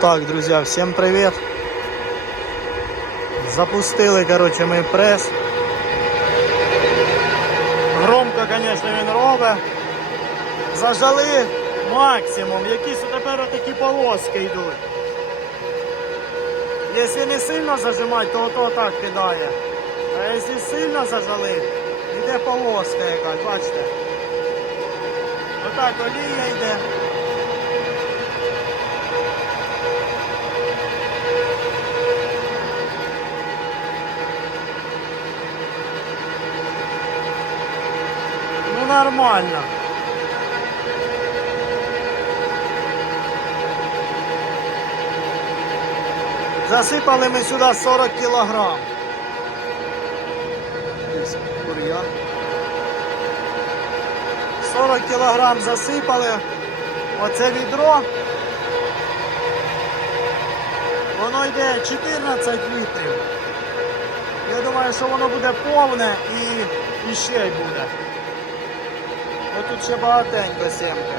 Так, друзья, всем привет. Запустили, короче, ми прес. Громко, конечно, він робить. Зажали максимум. Якісь тепер такі полоски йдуть. Якщо не сильно зажимати, то ото так кидає. А якщо сильно зажали, йде полоска якась, бачите. Отак олія йде. Нормально. Засипали ми сюди 40 кілограм. Десь бур'ян. 40 кілограм засипали. Оце відро. Воно йде 14 літрів. Я думаю, що воно буде повне і, і ще й буде. Тут ще багатенько сімки.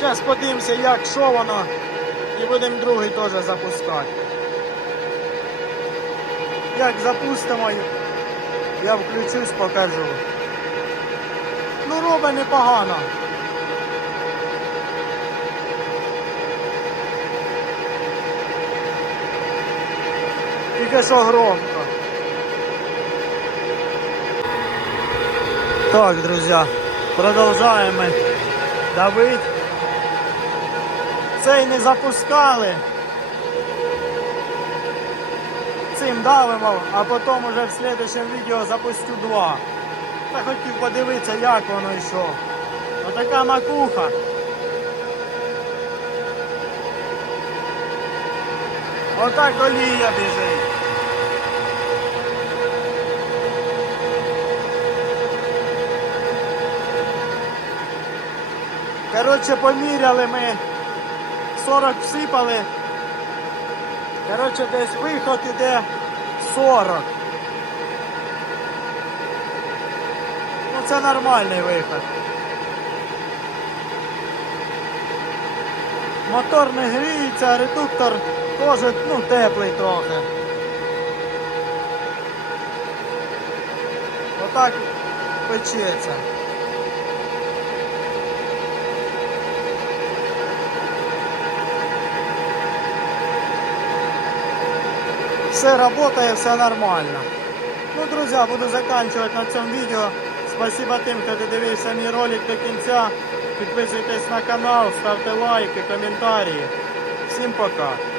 Зараз подивимося, як що воно. І будемо другий теж запускати. Як запустимо, я включусь, покажу. Ну, робить непогано. Тільки що громко. Так, друзья, продолжаем мы давить. Цей не запускали. Цим давимо, а потім уже в следующем відео запустю два. Та хотів подивитися, як воно і. Отака макуха. Отак олія біжить. Коротше, поміряли ми 40 всипали. Коротше, десь виход іде 40. Ну це нормальний виход. Мотор не гріється, редуктор теж ну, теплий трохи. Отак печеться. Все работает, все нормально. Ну, друзья, буду заканчивать на цьому відео. Спасибо тим, хто додивився мій ролик до кінця. Підписуйтесь на канал, ставте лайки, коментарі. Всім пока.